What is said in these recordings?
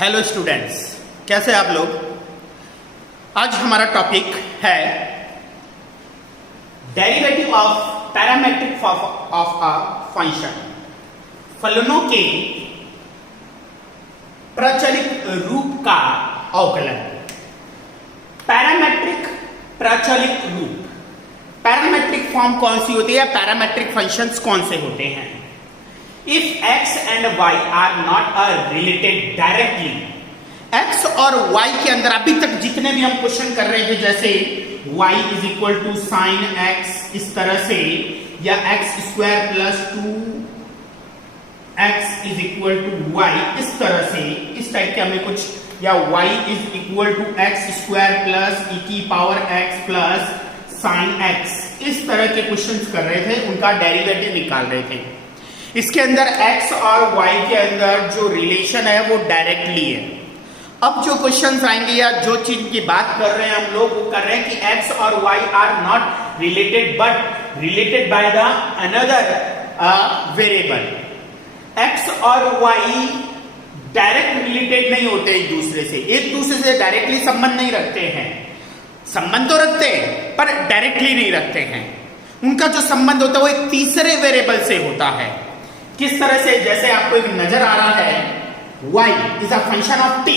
Hello students, कैसे आप लोग। आज हमारा टॉपिक है derivative of parametric of a function. फलनों के प्रचलित रूप का अवकलन। पैरामेट्रिक प्रचलित रूप, पैरामेट्रिक फॉर्म कौन सी होती है, पैरामेट्रिक फंक्शंस कौन से होते हैं। If x and y are not related directly, x और y के अंदर अभी तक जितने भी हम क्वेश्चन कर रहे थे, जैसे y is equal to sine x इस तरह से, या x square plus 2x is equal to y इस तरह से, इस टाइप के हमें कुछ, या y is equal to x square plus e की power x plus sine x, इस तरह के क्वेश्चंस कर रहे थे, उनका डेरिवेटिव निकाल रहे थे। इसके अंदर x और y के अंदर जो रिलेशन है वो डायरेक्टली है। अब जो क्वेश्चंस आएंगे या जो चीज की बात कर रहे हैं हम लोग, वो कर रहे हैं कि x और y are not related but related by the another variable. x और y डायरेक्ट रिलेटेड नहीं होते एक दूसरे से डायरेक्टली संबंध नहीं रखते हैं। संबंध तो रखते हैं पर डायरेक्टली नहीं रखते हैं। उनका जो संबंध होता है वो एक तीसरे वेरिएबल से होता है। किस तरह से, जैसे आपको एक नजर आ रहा है y is a function of t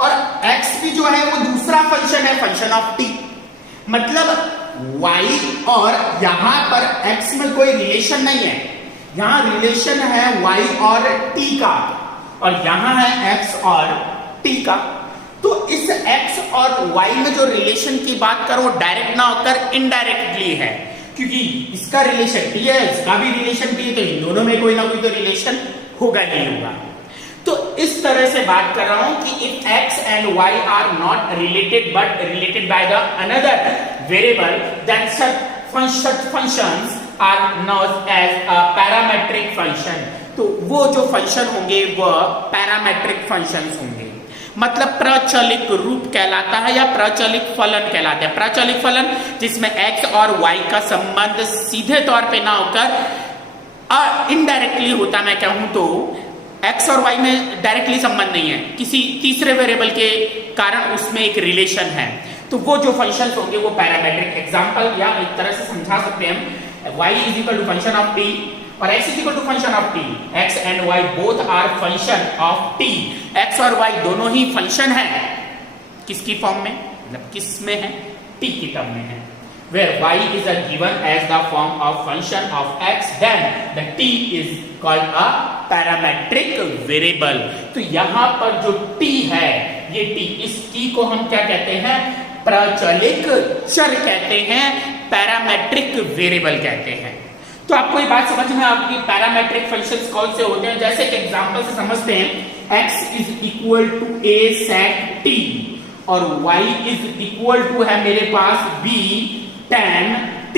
और x भी जो है वो दूसरा फंक्शन है, फंक्शन ऑफ t। मतलब y और यहां पर x में कोई रिलेशन नहीं है, यहां रिलेशन है y और t का, और यहां है x और t का। तो इस x और y में जो रिलेशन की बात करो वो डायरेक्ट ना होकर इनडायरेक्टली है, क्योंकि इसका रिलेशन t है, इसका भी रिलेशन t है, तो इन दोनों में कोई ना कोई तो रिलेशन होगा ही होगा। तो इस तरह से बात कर रहा हूं कि if x and y are not related but related by the another variable, then such functions are known as a parametric function। तो वो जो फंक्शन होंगे वो पैरामेट्रिक फंक्शंस होंगे। मतलब प्रचलित रूप कहलाता है या प्रचलित फलन कहलाता है। प्रचलित फलन जिसमें x और y का संबंध सीधे तौर पे ना होकर इनडायरेक्टली होता, मैं कहूं तो x और y में डायरेक्टली संबंध नहीं है, किसी तीसरे वेरिएबल के कारण उसमें एक रिलेशन है, तो वो जो फंक्शंस होंगे वो पैरामेट्रिक। एग्जांपल या एक तरह से समझा सकते हैं हम, y is equal to function of t और x is equal to function of t। x and y both are function of t। x और y दोनों ही फंक्शन है, किसकी फॉर्म में, मतलब किस में है, t की टर्म में है। Where y is given as the form of function of x, then the t is called a parametric variable। तो यहां पर जो t है, ये t, इस t को हम क्या कहते हैं, प्रचलित चर कहते हैं, पैरामेट्रिक वेरिएबल कहते हैं। तो आपको ये बात समझ में आपकी पैरामेट्रिक फंक्शंस कौन से होते हैं। जैसे कि एग्जांपल से समझते हैं, x is equal to a sec t और y इज इक्वल टू है मेरे पास b tan t।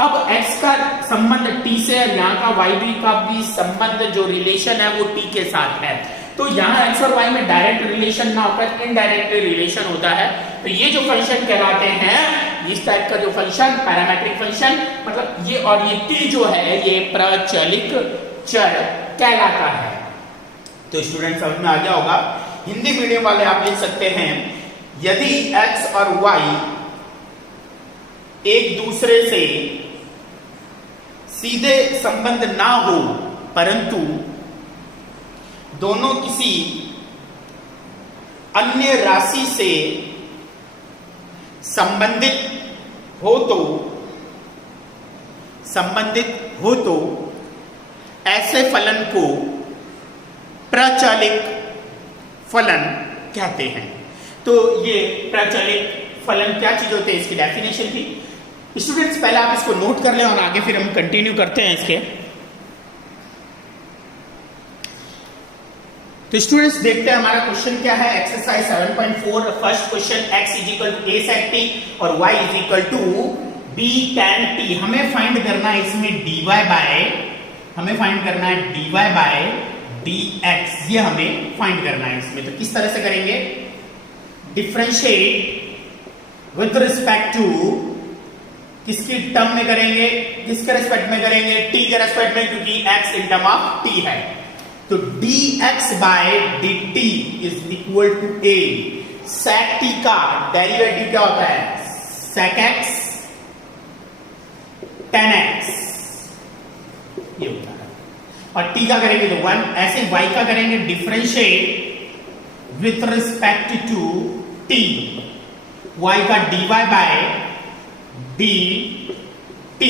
अब x का संबंध t से और यहाँ का y b का भी संबंध जो रिलेशन है वो t के साथ है। तो यहाँ x और y में डायरेक्ट रिलेशन ना होकर इनडायरेक्ट रिलेशन होता है। तो ये जो फंक्शन कहलाते हैं, इस टाइप का जो फंक्शन पैरामेट्रिक फंक्शन, मतलब ये, और ये t जो है ये प्रचलित चर कहलाता है। तो स्टूडेंट समझ में आ गया होगा। हिंदी मीडियम वाले आप लिख सकते हैं, यदि x और y एक दूसरे से सीधे संबंध ना हो परंतु दोनों किसी अन्य राशि से संबंधित हो तो ऐसे फलन को प्रचलित फलन कहते हैं। तो ये प्रचलित फलन क्या चीज होते हैं, इसकी डेफिनेशन थी। स्टूडेंट्स पहले आप इसको नोट कर लें और आगे फिर हम कंटिन्यू करते हैं इसके। तो स्टूडेंट्स देखते हैं हमारा क्वेश्चन क्या है। Exercise 7.4 first question, x is equal to a sec t और y is equal to b tan t। हमें फाइंड करना है इसमें dy बाय dx, ये हमें फाइंड करना है इसमें। तो किस तरह से करेंगे, डिफरेंशिएट विद रिस्पेक्ट टू, किसकी टर्म में करेंगे, किसके रेस्पेक्ट में करेंगे, t के रेस्पेक्ट में, क्योंकि x in term of t है। तो dx by dt is equal to a। sec t का डेरिवेटिव क्या होता है? sec x tan x, ये होता है। और t का करेंगे तो 1। ऐसे y का करेंगे differentiate with respect to t, y का dy by dt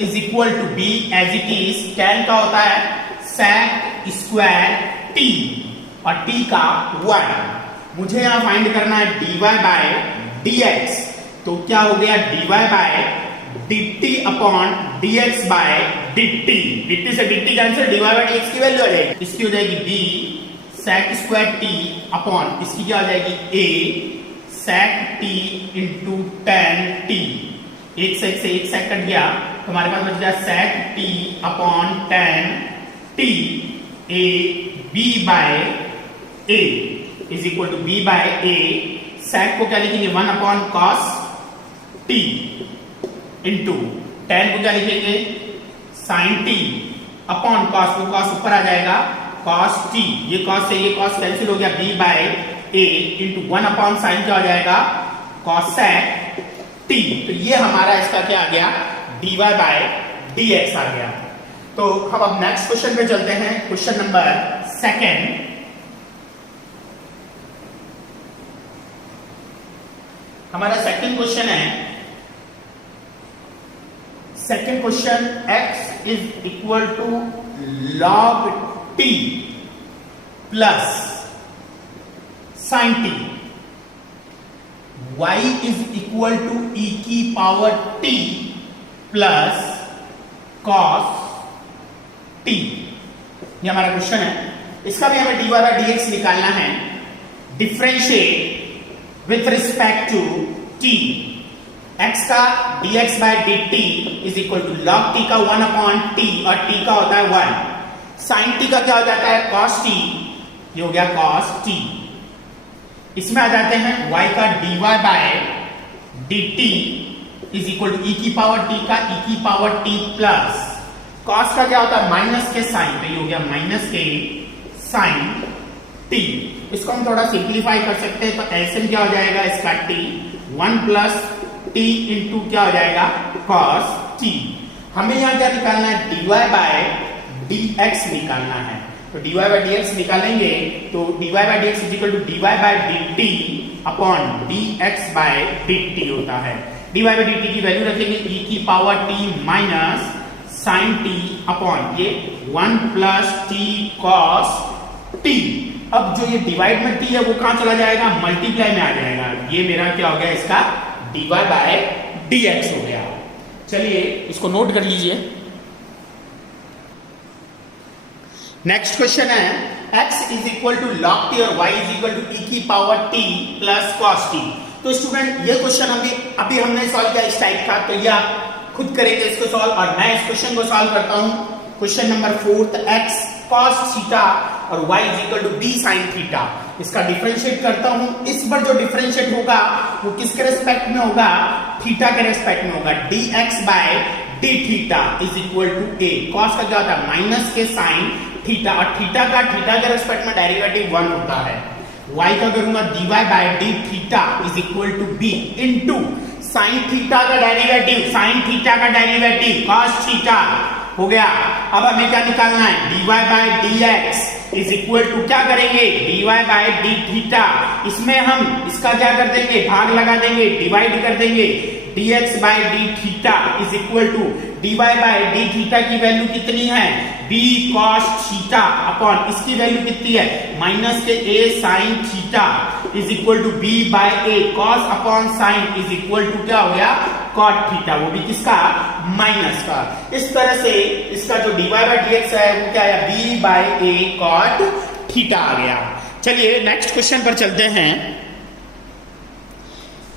is equal to b as it is. tan का होता है sec स्क्वायर t और t का 1। मुझे यहां फाइंड करना है dy बाय dx, तो क्या हो गया dy by dt upon dx by dt। dt से dt cancel, dy by dx की वैल्यू आ जाएगी, इसकी हो जाएगी b sec square t upon इसकी क्या हो जाएगी a sec t into tan t। एक सेक से एक सेक कट गया तो हमारे पास बच गया sec t upon tan t a b by a is equal to b by a। sec को क्या लिखेंगे 1 upon cos t into tan को क्या लिखेंगे sin t अपॉन cos को cos ऊपर आ जाएगा cos t, ये cos से ये cos कैंसिल हो गया b by a into 1 upon sin क्या हो जाएगा cosec t। तो ये हमारा इसका क्या आ गया dy बाय dx आ गया। तो हम अब नेक्स्ट क्वेश्चन पे चलते हैं, क्वेश्चन नंबर 2। हमारा सेकंड क्वेश्चन है, second question x is equal to log t plus sin t, y is equal to e की power t plus cos t। ये हमारा क्वेश्चन है। इसका भी हमें dy बाय dx निकालना है, differentiate with respect to t। x का dx by dt is equal to log t का 1 अपॉन t और t का होता है 1। sin t का क्या हो जाता है cos t, ये हो गया cos t। इसमें आ जाते हैं y का dy by dt is equal to e की पावर t का e की पावर t प्लस cos का क्या होता है माइनस के साइन, तो ये हो गया माइनस के साइन t। इसको हम थोड़ा सिंप्लीफाई कर सकते हैं, तो ऐसे क्या हो जाएगा इसका t 1 प्लस t इंटू क्या हो जाएगा cos t। हमें यहां क्या निकालना है dy बाय dx निकालना है, तो dy बाय dx निकालेंगे तो dy by dx is equal to dy by dt upon dx by dt होता है। dy बाय dt की वैल्यू रखेंगे e की power t minus sin t upon ये 1 प्लस t cos t। अब जो ये डिवाइड में t है वो कहां चला जाएगा, मल्टीप्लाई में आ जाएगा। ये मेरा क्या हो गया इसका dy बाय dx हो गया। चलिए इसको नोट कर लीजिए। नेक्स्ट क्वेश्चन है x is equal to log t और y is equal to e की power t plus cos t। तो स्टूडेंट ये क्वेश्चन अभी हमने सॉल्व किया इस टाइप का, तो ये आप खुद करेंगे इसको सॉल्व, और मैं इस क्वेश्चन को सॉल्व करता हूं। Question number 4, x cos theta और y is equal to b sin theta. इसका डिफरेंशिएट करता हूं। इस पर जो डिफरेंशिएट होगा वो किसके रेस्पेक्ट में होगा, थीटा के रेस्पेक्ट में होगा। dx by d theta is equal to a। cos का क्या होता है माइनस के साइन थीटा, और थीटा के रेस्पेक्ट में डेरिवेटिव 1 होता है। y का करूंगा dy by d theta is equal to b into sine theta का डेरिवेटिव cos थीटा हो गया। अब हमें क्या निकालना है dy by dx is equal to क्या करेंगे dy बाय d थीटा। इसमें हम इसका क्या कर देंगे, भाग लगा देंगे, डिवाइड कर देंगे। dx by d theta is equal to dy by d theta की वैल्यू कितनी है b cos थीटा अपॉन इसकी वैल्यू कितनी है माइनस के a sin theta is equal to b by a cos upon sin is equal to क्या हो गया cot थीटा, वो भी किसका माइनस का। इस तरह से इसका जो dy बाय dx है वो क्या है b by a cot theta आ गया। चलिए नेक्स्ट क्वेश्चन पर चलते हैं।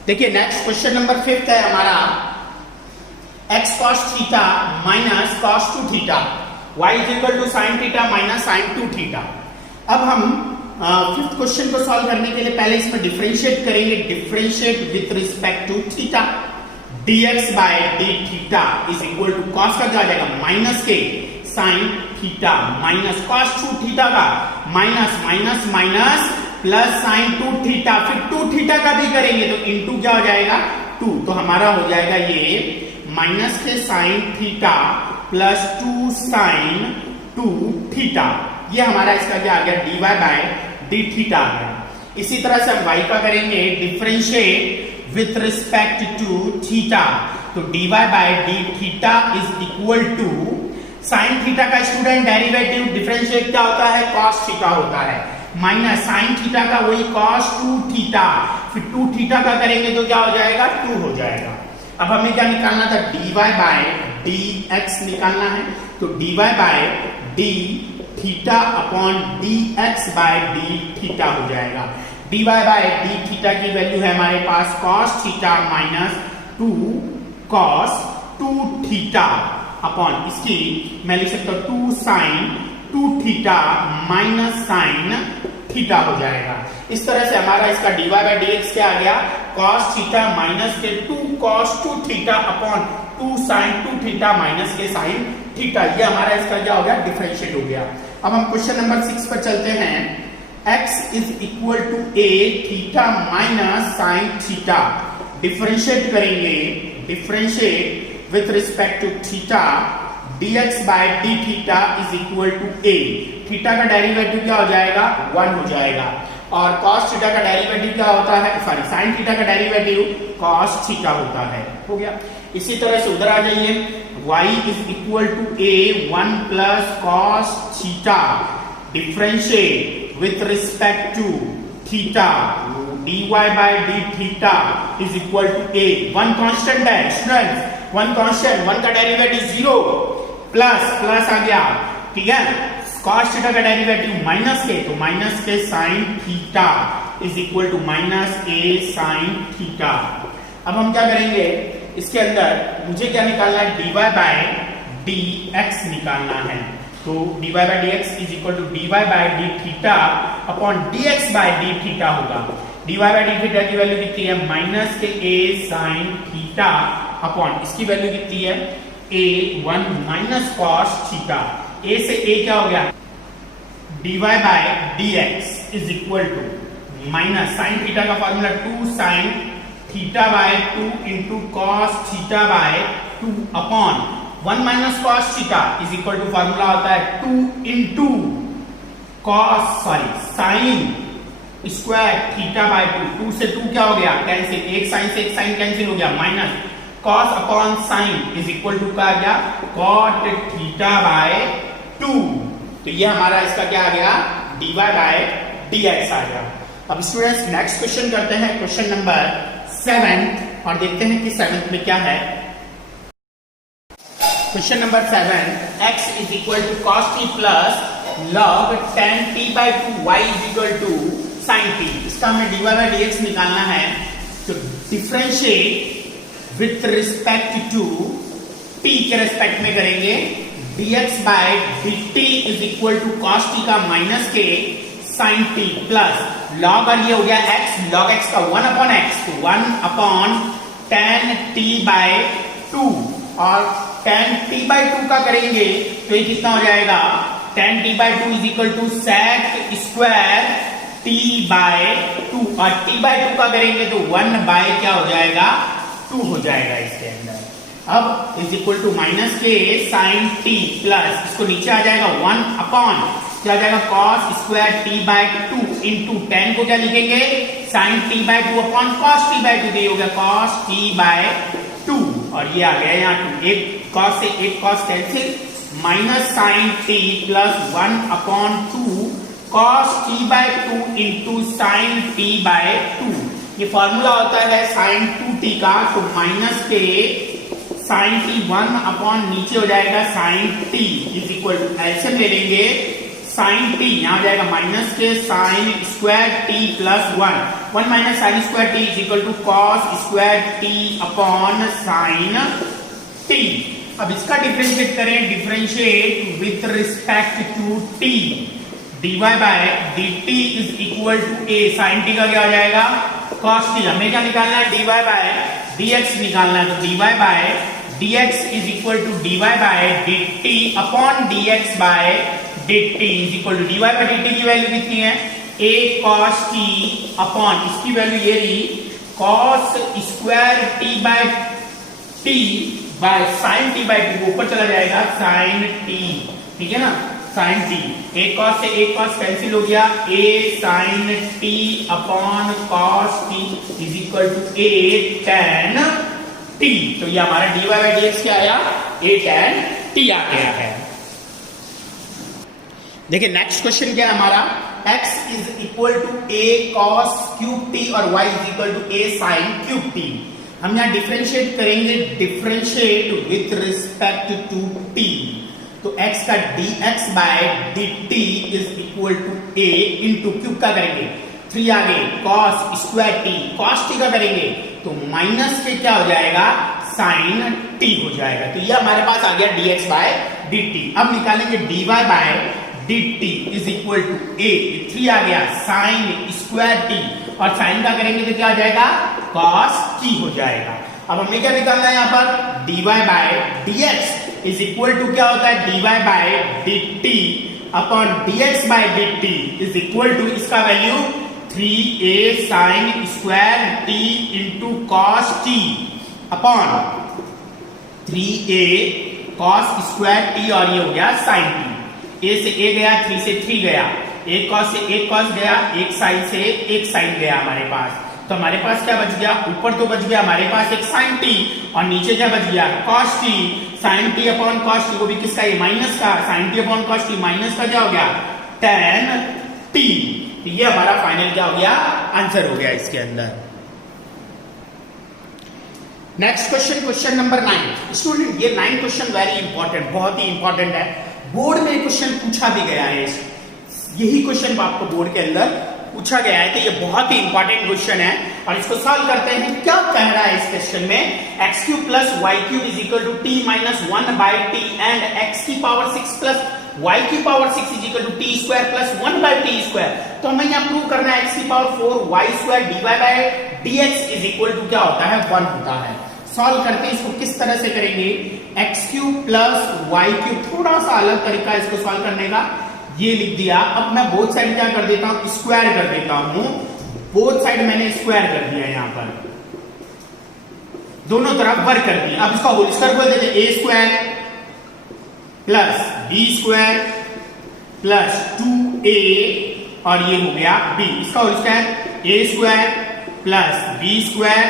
देखिए नेक्स्ट क्वेश्चन नंबर 5 है हमारा, x cos theta minus cos 2 theta y is equal to sin theta minus sin 2 theta. अब हम फिफ्थ क्वेश्चन को सॉल्व करने के लिए पहले इसमें डिफरेंशिएट करेंगे, differentiate with respect to theta. dx by d theta is equal to cos का क्या आ जाएगा माइनस के sin theta minus cos 2 theta का minus minus minus plus sine 2 theta, फिर 2 थीटा का भी करेंगे तो इनटू क्या हो जाएगा 2, तो हमारा हो जाएगा ये माइनस के sine theta plus 2 sine 2 theta, ये हमारा इसका क्या आ गया dy बाय डी थीटा आ गया। इसी तरह से हम y का करेंगे differentiate with respect to theta, तो dy by d theta is equal to sine theta का स्टूडेंट डेरिवेटिव डिफरेंशिएट क्या होता है cos थीटा होता है, माइनस साइन थीटा का वही cos 2 थीटा, फिर 2 थीटा का करेंगे तो क्या हो जाएगा 2 हो जाएगा। अब हमें क्या निकालना था dy बाय dx निकालना है, तो dy by d theta upon dx by d theta हो जाएगा। dy बाय डी थीटा की वैल्यू है हमारे पास cos theta minus 2 cos 2 theta upon इसकी मैं लिख सकता हूं 2 sine 2 theta minus sine theta हो जाएगा। इस तरह से हमारा इसका dy बाय dx क्या आ गया cos थीटा माइनस के 2 cos 2 theta upon 2 sine 2 theta minus के साइन थीटा, ये हमारा इसका क्या हो गया डिफरेंशिएट हो गया। अब हम क्वेश्चन नंबर 6 पर चलते हैं। x is equal to a theta minus sine theta, differentiate करेंगे, differentiate with respect to theta dx by d theta is equal to a, theta का डेरिवेटिव क्या हो जाएगा 1 हो जाएगा, और cos थीटा का डेरिवेटिव क्या होता है सॉरी साइन थीटा का डेरिवेटिव cos थीटा होता है, हो गया। इसी तरह से उधर आ जाइए, y is equal to a 1 plus cos theta, differentiate with respect to theta dy by d theta is equal to a, one constant है स्टूडेंट्स, वन कांस्टेंट, वन का डेरिवेटिव 0 प्लस प्लस आ गया, ठीक है, cos थीटा का derivative minus के, तो minus के sine theta is equal to minus a sine theta. अब हम क्या करेंगे इसके अंदर मुझे क्या निकालना है dy बाय dx निकालना है, तो dy by dx is equal to dy by d theta upon dx by d theta होगा। dy बाय डी थीटा की वैल्यू कितनी है माइनस के a साइन थीटा अपॉन इसकी वैल्यू कितनी है a 1 minus cos theta, a से a क्या हो गया dy by dx is equal to minus sine theta का formula 2 sine theta by 2 into cos theta by 2 upon 1 minus cos theta is equal to formula होता है 2 into cos sine square theta by 2, 2 से 2 क्या हो गया cancel, एक sign से एक साइन कैंसिल हो गया, minus cos upon sine is equal to क्या आ गया कॉट थीटा बाय 2, तो ये हमारा इसका क्या आ गया dy बाय dx आ गया। अब स्टूडेंट्स नेक्स्ट क्वेश्चन करते हैं, क्वेश्चन नंबर 7 और देखते हैं कि 7th में क्या है। Question number 7, x is equal to cos t plus log tan t by 2 y is equal to sin t, इसका हमें dy बाय dx निकालना है, तो differentiate with respect to t के रेस्पेक्ट में करेंगे, dx by dt is equal to cos t का minus के sin t प्लस log, और ये हो गया x, log x का 1 अपॉन x, तो 1 अपॉन tan t बाय 2, और tan t बाय 2 का करेंगे तो ये कितना हो जाएगा tan t by 2 is equal to sec square t by 2, और t बाय 2 का करेंगे तो 1 बाय क्या हो जाएगा 2 हो जाएगा इसके अंदर। अब इज इक्वल टू माइनस के साइन t प्लस इसको नीचे आ जाएगा 1 अपॉन क्या आ जाएगा cos square t by 2 into tan को क्या लिखेंगे sin t by 2 upon cos t by 2, हो गया cos t बाय 2, और ये आ गया यहाँ 2, एक cos से एक cos cancel, minus sin t plus 1 upon 2 cos t by 2 into sin t by 2, ये फॉर्मूला होता है sin 2t का, तो माइनस के sin t 1 अपॉन नीचे हो जाएगा sin t is equal to LCM ले लेंगे sin t, यहां आ जाएगा माइनस के sin square t plus 1 minus sin square t is equal to cos square t upon sin t। अब इसका डिफरेंशिएट करें, differentiate with respect to t, dy by dt is equal to a, sin t का क्या हो जाएगा cos t, हमें क्या निकालना है dy बाय dx निकालना है, तो dy by dx is equal to dy by dt upon dx by dt is equal to dy by dt की वैल्यू कितनी है a cos t अपॉन इसकी वैल्यू ये रही cos square t by t by sin t by t, ऊपर चला जाएगा sin t, ठीक है ना, sin t, a cos से a cos कैंसिल हो गया, a sin t upon cos t is equal to a tan t। तो ये हमारा dy बाय dx क्या आया, a tan t आ गया है। देखिए नेक्स्ट क्वेश्चन क्या है हमारा, x is equal to a cos cube t और y is equal to a sin cube t। हम यहाँ डिफरेंशिएट करेंगे, differentiate with respect to t, तो x का dx by dt is equal to a into cube का करेंगे 3 आगे cos square t, cos t का करेंगे तो माइनस के क्या हो जाएगा sin t हो जाएगा। तो ये हमारे पास आ गया dx बाय dt। अब निकालेंगे dy by dt is equal to a, 3 आ गया sin स्क्वायर t और sin का करेंगे तो क्या आ जाएगा cos t हो जाएगा। अब हमें क्या निकालना है यहाँ पर, dy by dx is equal to क्या होता है dy by dt upon dx by dt is equal to इसका value 3a sin square t into cos t upon 3a cos square t और ये हो गया sin t। a से a गया, 3 से 3 गया, एक cos से एक cos गया, एक sin से एक sin गया हमारे पास। तो हमारे पास क्या बच गया, ऊपर तो बच गया हमारे पास एक sin t और नीचे क्या बच गया cos t, sin t upon cos t, वो भी किसका, ये माइनस का, sin t upon cos t minus का क्या हो गया tan t। तो ये हमारा फाइनल क्या हो गया, आंसर हो गया इसके अंदर। Next question, question number 9। Student ये 9 क्वेश्चन वेरी इंपॉर्टेंट, बहुत ही इंपॉर्टेंट है, बोर्ड में क्वेश्चन पूछा भी गया है, यही क्वेश्चन आपको बोर्ड के अंदर पूछा गया है, तो ये बहुत ही इंपॉर्टेंट क्वेश्चन है और इसको सॉल्व करते हैं। क्या कह रहा है इस क्वेश्चन में, x cube plus y cube is equal to t minus 1 by t and x की पावर 6 प्लस वाई की power 6 is equal to T square plus 1 by T square. तो हमें यहाँ प्रूव करना है एक्स की power 4 y square d y by d x is equal to क्या होता है 1 होता है। सॉल्व करते हैं इसको, किस तरह से करेंगे, x cube plus y cube, थोड़ा सा अलग तरीका इसको सॉल्व करने का, ये लिख दिया। अब मैं बोथ साइड क्या कर देता हूं, स्क्वायर कर देता हूं, बोथ साइड मैंने स्क्वायर कर दिया, यहां पर दोनों तरफ वर्क कर दिया। अब इसका होल स्क्वायर बोल देते, a square plus b square plus 2a और ये हो गया b, इसका whole square a square plus b square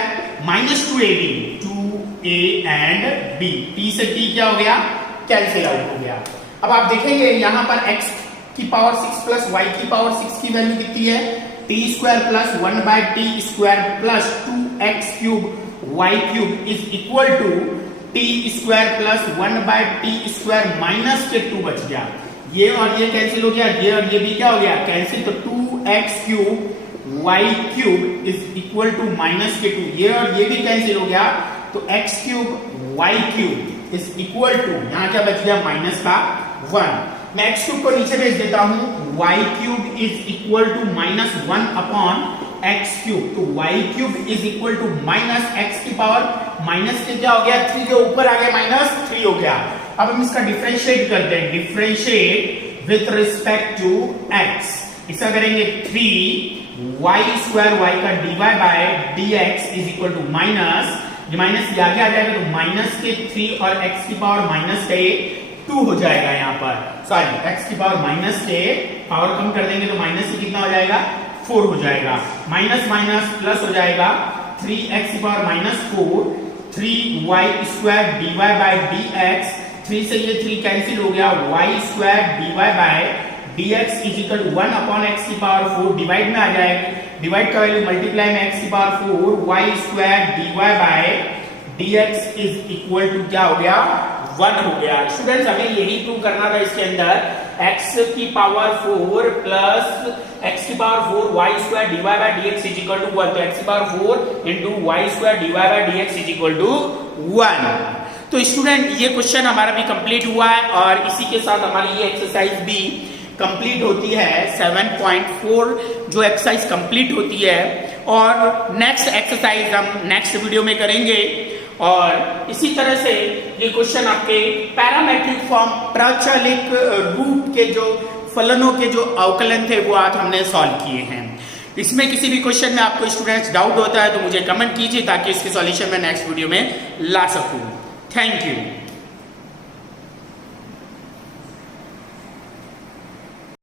minus 2ab, 2a and b, t से t क्या हो गया, कैंसिल आउट हो गया। अब आप देखेंगे यहां पर x की पावर 6 प्लस y की पावर 6 की वैल्यू कितनी है, t square plus 1 by T square plus 2x cube y cube is equal to T square plus 1 by T square minus के 2 बच गया, ये और ये कैंसिल हो गया, ये और ये भी क्या हो गया कैंसिल, तो 2x cube y cube is equal to minus के 2, ये और ये भी कैंसिल हो गया, तो x cube y cube is equal to, यहां क्या बच गया माइनस का 1। मैं x क्यूब को नीचे भेज देता हूं, y cube is equal to minus 1 upon x cube, तो y cube is equal to minus x की पावर माइनस के क्या हो गया 3 के ऊपर आ गया माइनस 3 हो गया। अब हम इसका डिफरेंशिएट करते हैं, differentiate with respect to x, इसका करेंगे 3y स्क्वायर y का dy by dx is equal to minus, ये माइनस ये आगे आ जाएगा तो माइनस के 3 और x की पावर माइनस के 2 हो जाएगा, यहाँ पर सॉरी x की पावर माइनस के पावर कम कर देंगे तो माइनस से कितना हो जाएगा 4 हो जाएगा, माइनस माइनस प्लस हो जाएगा 3x की power minus 4, 3y square dy by dx, 3 से ये 3 कैंसिल हो गया, y square dy by dx is equal to 1 upon x की पावर 4, डिवाइड में आ जाएगा, डिवाइड का वैल्यू मल्टीप्लाई में x की power 4, y square dy by dx is equal to क्या हो गया 1 हो गया। स्टूडेंट्स हमें यही प्रूव करना था इसके अंदर, x की पावर 4 प्लस x की power 4 y square dy by dx is equal to 1, तो x की power 4 into y square dy by dx is equal to 1। तो स्टूडेंट ये क्वेश्चन हमारा भी कंप्लीट हुआ है और इसी के साथ हमारी ये एक्सरसाइज भी कंप्लीट होती है, 7.4 जो एक्सरसाइज कंप्लीट होती है। और नेक्स्ट एक्सरसाइज हम नेक्स्ट वीडियो में करेंगे और इसी तरह से ये क्वेश्चन आपके पैरामेट्रिक फॉर्म प्रचलित रूप के जो फलनों के जो अवकलन थे वो आज हमने सॉल्व किए हैं। इसमें किसी भी क्वेश्चन में आपको स्टूडेंट्स डाउट होता है तो मुझे कमेंट कीजिए ताकि इसके सॉल्यूशन मैं नेक्स्ट वीडियो में ला सकूं। Thank you.